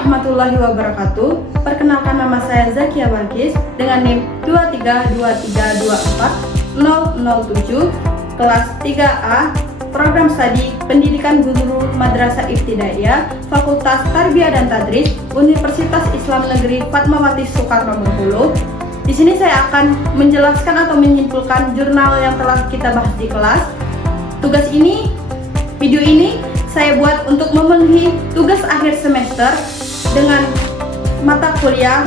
warahmatullahi wabarakatuh. Perkenalkan, nama saya Zakia Balkis dengan NIM 232340007, kelas 3A, Program Studi Pendidikan Guru Madrasah Ibtidaiyah, Fakultas Tarbiyah dan Tadris, Universitas Islam Negeri Fatmawati Soekarno Bengkulu. Di sini saya akan menjelaskan atau menyimpulkan jurnal yang telah kita bahas di kelas. Video ini saya buat untuk memenuhi tugas akhir semester dengan mata kuliah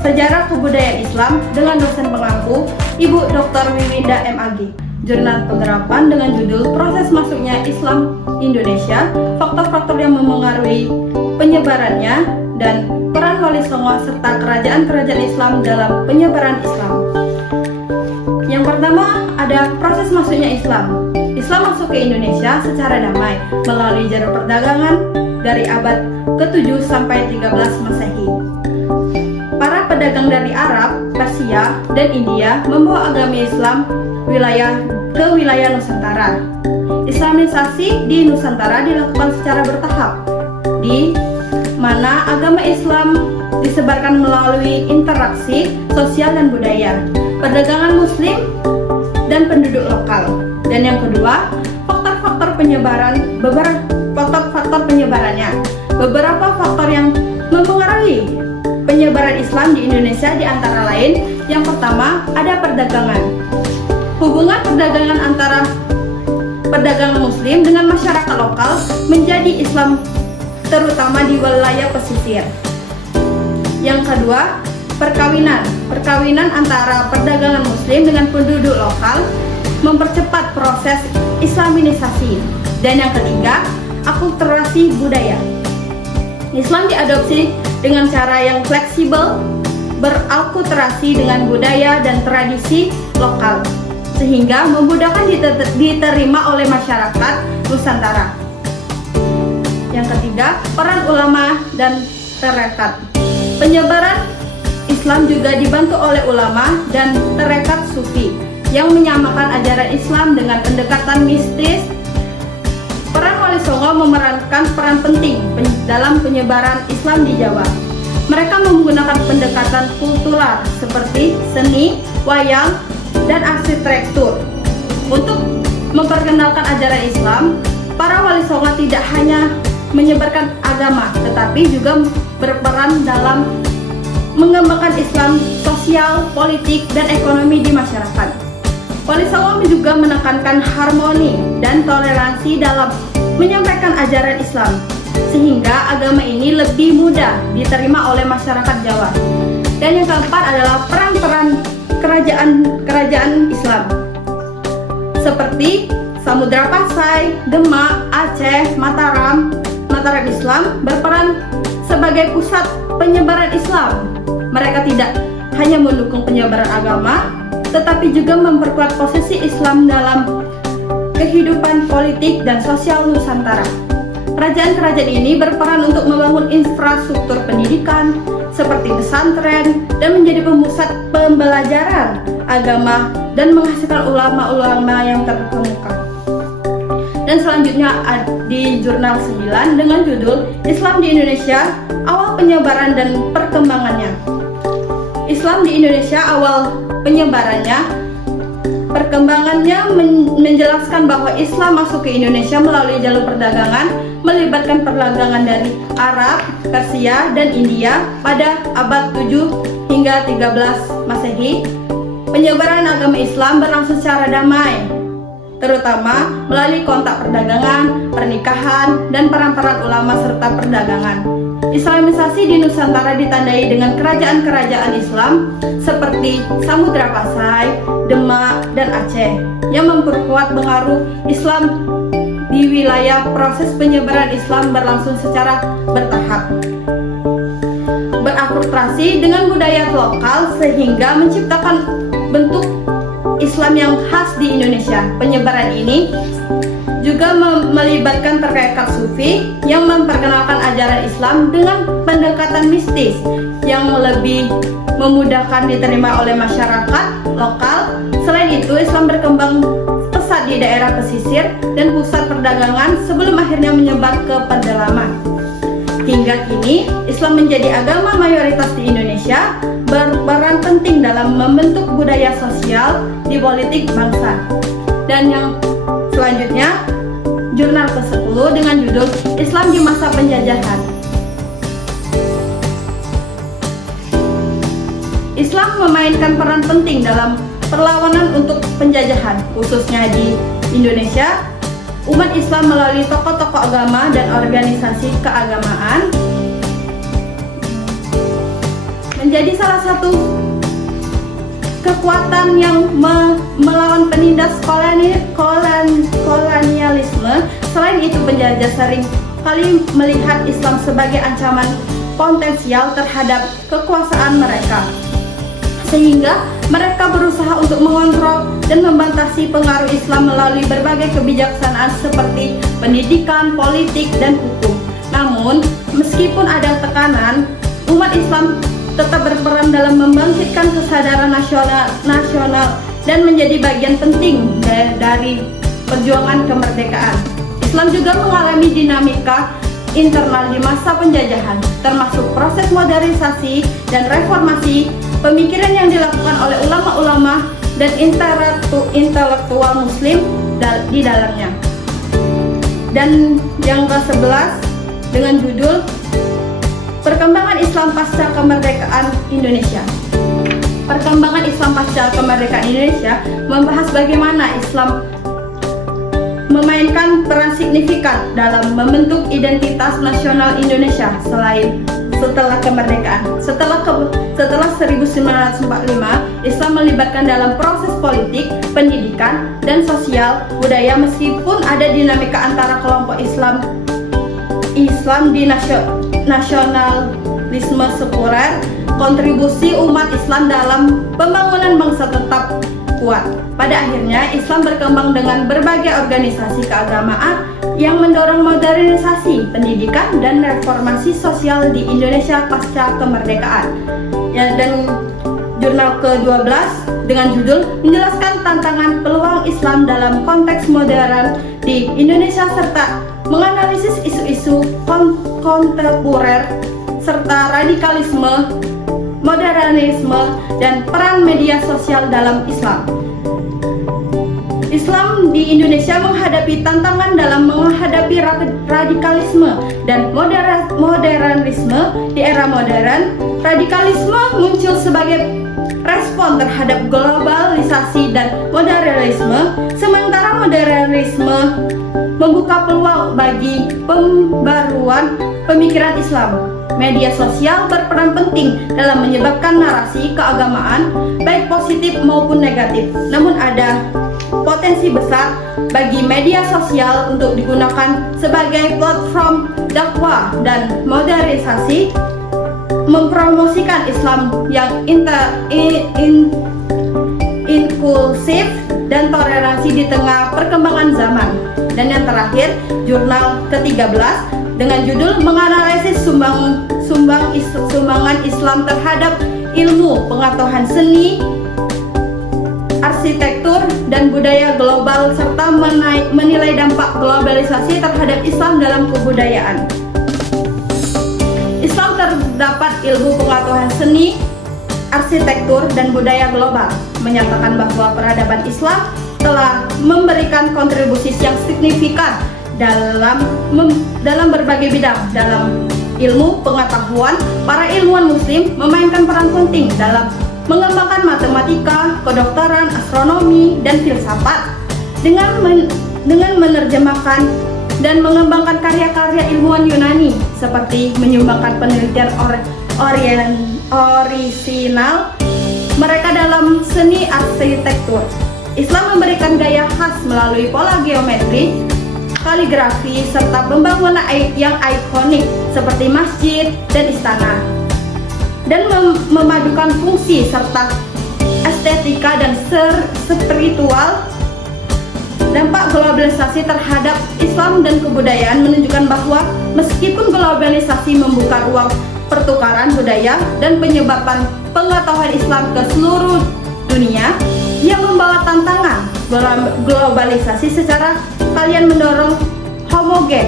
Sejarah Kebudayaan Islam dengan dosen pengampu Ibu Dr. Wiwinda MAG. Jurnal penggarapan dengan judul Proses Masuknya Islam Indonesia, Faktor-faktor yang memengaruhi penyebarannya, dan peran Wali Songo serta kerajaan-kerajaan Islam dalam penyebaran Islam. Yang pertama ada proses masuknya Islam. Islam masuk ke Indonesia secara damai melalui jalur perdagangan dari abad ke-7 sampai 13 Masehi. Para pedagang dari Arab, Persia, dan India membawa agama Islam ke wilayah Nusantara. Islamisasi di Nusantara dilakukan secara bertahap, di mana agama Islam disebarkan melalui interaksi sosial dan budaya, perdagangan Muslim dan penduduk lokal. Dan yang kedua, faktor-faktor penyebarannya. Beberapa faktor yang mempengaruhi penyebaran Islam di Indonesia di antara lain, yang pertama ada perdagangan. Hubungan perdagangan antara pedagang Muslim dengan masyarakat lokal menjadi Islam, terutama di wilayah pesisir. Yang kedua, perkawinan. Perkawinan antara perdagangan Muslim dengan penduduk lokal mempercepat proses islamisasi. Dan yang ketiga, akulturasi budaya. Islam diadopsi dengan cara yang fleksibel, berakulturasi dengan budaya dan tradisi lokal, sehingga memudahkan diterima oleh masyarakat Nusantara. Yang ketiga, peran ulama dan tarekat. Penyebaran Islam juga dibantu oleh ulama dan tarekat sufi yang menyamakan ajaran Islam dengan pendekatan mistis. Peran Wali Songo memerankan peran penting dalam penyebaran Islam di Jawa. Mereka menggunakan pendekatan kultural seperti seni, wayang, dan arsitektur. Untuk memperkenalkan ajaran Islam, para Wali Songo tidak hanya menyebarkan agama, tetapi juga berperan dalam mengembangkan Islam sosial, politik, dan ekonomi di masyarakat. Wali Songo juga menekankan harmoni dan toleransi dalam menyampaikan ajaran Islam, sehingga agama ini lebih mudah diterima oleh masyarakat Jawa. Dan yang keempat adalah peran-peran kerajaan Islam, seperti Samudra Pasai, Demak, Aceh, Mataram Islam berperan sebagai pusat penyebaran Islam. Mereka tidak hanya mendukung penyebaran agama, tetapi juga memperkuat posisi Islam dalam kehidupan politik dan sosial Nusantara. Kerajaan-kerajaan ini berperan untuk membangun infrastruktur pendidikan seperti pesantren dan menjadi pemusat pembelajaran agama dan menghasilkan ulama-ulama yang terkemuka. Dan selanjutnya di jurnal 9 dengan judul Islam di Indonesia, Awal Penyebaran dan Perkembangannya. Islam di Indonesia awal perkembangannya menjelaskan bahwa Islam masuk ke Indonesia melalui jalur perdagangan, melibatkan perdagangan dari Arab, Persia, dan India pada abad 7 hingga 13 Masehi. Penyebaran agama Islam berlangsung secara damai, terutama melalui kontak perdagangan, pernikahan, dan peran-peran ulama serta perdagangan. Islamisasi di Nusantara ditandai dengan kerajaan-kerajaan Islam seperti Samudra Pasai, Demak, dan Aceh yang memperkuat pengaruh Islam di wilayah. Proses penyebaran Islam berlangsung secara bertahap, berakulturasi dengan budaya lokal sehingga menciptakan bentuk Islam yang khas di Indonesia. Penyebaran ini juga melibatkan tarekat sufi yang memperkenalkan ajaran Islam dengan pendekatan mistis yang lebih memudahkan diterima oleh masyarakat lokal. Selain itu, Islam berkembang pesat di daerah pesisir dan pusat perdagangan sebelum akhirnya menyebar ke pedalaman. Hingga kini, Islam menjadi agama mayoritas di Indonesia, berperan penting dalam membentuk budaya sosial di politik bangsa. Dan yang selanjutnya, jurnal ke-10 dengan judul Islam di Masa Penjajahan. Islam memainkan peran penting dalam perlawanan untuk penjajahan, khususnya di Indonesia. Umat Islam melalui tokoh-tokoh agama dan organisasi keagamaan menjadi salah satu kekuatan yang melawan penindas kolonialisme. Selain itu, penjajah sering kali melihat Islam sebagai ancaman potensial terhadap kekuasaan mereka, sehingga mereka berusaha untuk mengontrol dan membatasi pengaruh Islam melalui berbagai kebijaksanaan seperti pendidikan, politik, dan hukum. Namun, meskipun ada tekanan, umat Islam tetap berperan dalam membangkitkan kesadaran nasional dan menjadi bagian penting dari perjuangan kemerdekaan. Islam juga mengalami dinamika internal di masa penjajahan, termasuk proses modernisasi dan reformasi pemikiran yang dilakukan oleh ulama-ulama dan intelektual muslim di dalamnya. Dan yang ke-11 dengan judul Perkembangan Islam Pasca Kemerdekaan Indonesia. Perkembangan Islam pasca kemerdekaan Indonesia membahas bagaimana Islam memainkan peran signifikan dalam membentuk identitas nasional Indonesia setelah kemerdekaan. Setelah 1945, Islam melibatkan dalam proses politik, pendidikan, dan sosial budaya. Meskipun ada dinamika antara kelompok Islam di nasionalisme sekuler, kontribusi umat Islam dalam pembangunan bangsa tetap kuat. Pada akhirnya, Islam berkembang dengan berbagai organisasi keagamaan yang mendorong modernisasi pendidikan dan reformasi sosial di Indonesia pasca kemerdekaan. Ya, dan jurnal ke-12 dengan judul Menjelaskan Tantangan Peluang Islam dalam Konteks Modern di Indonesia serta menganalisis isu-isu kontemporer serta radikalisme, modernisme, dan peran media sosial dalam Islam. Islam di Indonesia menghadapi tantangan dalam menghadapi radikalisme dan modernisme. Di era modern, radikalisme muncul sebagai respon terhadap globalisasi dan modernisme, sementara modernisme membuka peluang bagi pembaruan pemikiran Islam. Media sosial berperan penting dalam menyebabkan narasi keagamaan, baik positif maupun negatif. Namun ada potensi besar bagi media sosial untuk digunakan sebagai platform dakwah dan modernisasi, mempromosikan Islam yang inklusif dan toleransi di tengah perkembangan zaman. Dan yang terakhir, jurnal ke-13 dengan judul Menganalisis sumbangan Islam terhadap ilmu pengetahuan seni, arsitektur, dan budaya global serta menilai dampak globalisasi terhadap Islam dalam kebudayaan. Islam terdapat ilmu pengetahuan seni, arsitektur, dan budaya global, menyatakan bahwa peradaban Islam telah memberikan kontribusi yang signifikan dalam berbagai bidang. Dalam ilmu pengetahuan, para ilmuwan muslim memainkan peran penting dalam mengembangkan matematika, kedokteran, astronomi, dan filsafat dengan menerjemahkan dan mengembangkan karya-karya ilmuwan Yunani seperti menyumbangkan penelitian orisinal mereka dalam seni arsitektur. Islam memberikan gaya khas melalui pola geometri, kaligrafi, serta pembangunan yang ikonik seperti masjid dan istana, dan memadukan fungsi serta estetika dan spiritual. Dampak globalisasi terhadap Islam dan kebudayaan menunjukkan bahwa meskipun globalisasi membuka ruang pertukaran budaya dan penyebaran pengetahuan Islam ke seluruh dunia, ia membawa tantangan. Globalisasi secara kalian mendorong homogen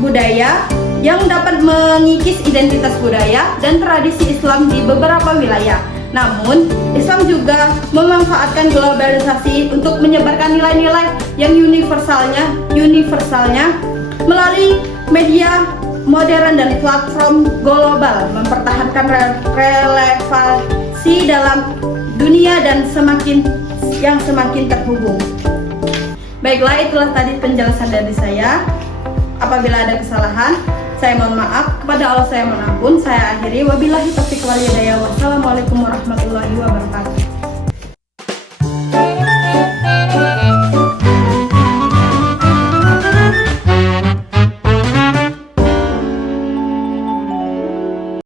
budaya yang dapat mengikis identitas budaya dan tradisi Islam di beberapa wilayah. Namun, Islam juga memanfaatkan globalisasi untuk menyebarkan nilai-nilai yang universalnya melalui media modern dan platform global, mempertahankan relevansi dalam dunia dan semakin terhubung. Baiklah, itulah tadi penjelasan dari saya. Apabila ada kesalahan, saya mohon maaf. Kepada Allah saya mohon ampun. Saya akhiri. Wabillahi taufiq wal hidayah. Wassalamualaikum warahmatullahi wabarakatuh.